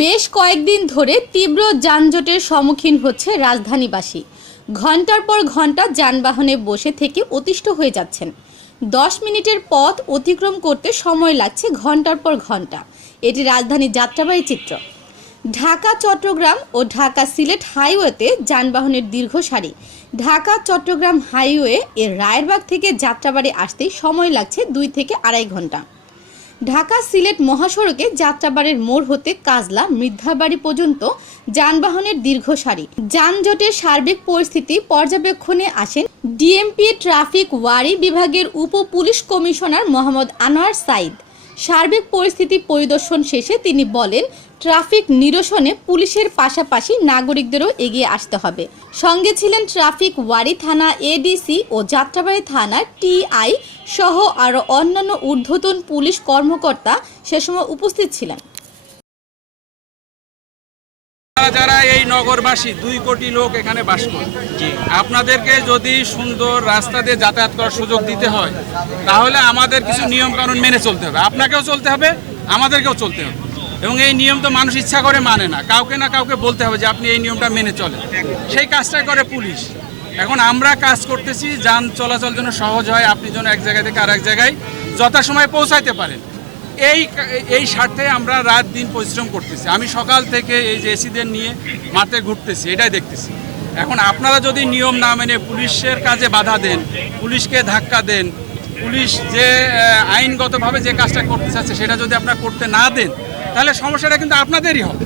বেশ কয়েকদিন ধরে তীব্র যানজটের সম্মুখীন হচ্ছে রাজধানীবাসী। ঘণ্টার পর ঘণ্টা যানবাহনে বসে থেকে অতিষ্ঠ হয়ে যাচ্ছেন। দশ মিনিটের পথ অতিক্রম করতে সময় লাগছে ঘণ্টার পর ঘণ্টা এটি রাজধানী যাত্রাবাড়ি চিত্র। ঢাকা, চট্টগ্রাম ও ঢাকা সিলেট হাইওয়েতে যানবাহনের দীর্ঘ সারি। ঢাকা, চট্টগ্রাম হাইওয়ে এর রায়েরবাগ থেকে যাত্রাবাড়ি আসতেই সময় লাগছে দুই থেকে আড়াই ঘণ্টা ঢাকা সিলেট মহাসড়কে যাত্রাবাড়ির মোড় হতে কাজলা মৃদ্ধাবাড়ি পর্যন্ত যানবাহনের দীর্ঘ সারি। যানজটের সার্বিক পরিস্থিতি পর্যবেক্ষণে আসেন ডিএমপি ট্রাফিক ওয়ারি বিভাগের উপ পুলিশ কমিশনার মোহাম্মদ আনোয়ার সাইদ। সার্বিক পরিস্থিতি পরিদর্শন শেষে তিনি বলেন, ট্রাফিক নিরসনে পুলিশের পাশাপাশি নাগরিকদেরও এগিয়ে আসতে হবে। সঙ্গে ছিলেন ট্রাফিক ওয়ারি থানা এডিসি ও যাত্রাবাড়ি থানার টিআই সহ আরও অন্যান্য ঊর্ধ্বতন পুলিশ কর্মকর্তা সে সময় উপস্থিত ছিলেন। যারা এই নগরবাসী দুই কোটি লোক এখানে বাস করে। আপনাদেরকে যদি সুন্দর রাস্তা দিয়ে যাতায়াত করার সুযোগ দিতে হয় তাহলে আমাদের কিছু নিয়ম কানুন মেনে চলতে হবে। আপনাকেও চলতে হবে আমাদেরকেও চলতে হবে। এবং এই নিয়ম তো মানুষ ইচ্ছা করে মানে না। কাউকে না কাউকে বলতে হবে যে আপনি এই নিয়মটা মেনে চলেন। সেই কাজটাই করে পুলিশ। এখন আমরা কাজ করতেছি যান চলাচল যেন সহজ হয় আপনি যেন এক জায়গা থেকে আরেক জায়গায় যথাসময়ে পৌঁছাইতে পারেন। এই এই স্বার্থে আমরা রাত দিন পরিশ্রম করতেছি। আমি সকাল থেকে এই যে এসিদের নিয়ে মাঠে ঘুরতেছি, এটাই দেখতেছি। এখন আপনারা যদি নিয়ম না মেনে পুলিশের কাজে বাধা দেন, পুলিশকে ধাক্কা দেন, পুলিশ যে আইনগতভাবে যে কাজটা করতে চাচ্ছে সেটা যদি আপনারা করতে না দেন, তাহলে সমস্যাটা কিন্তু আপনাদেরই হবে।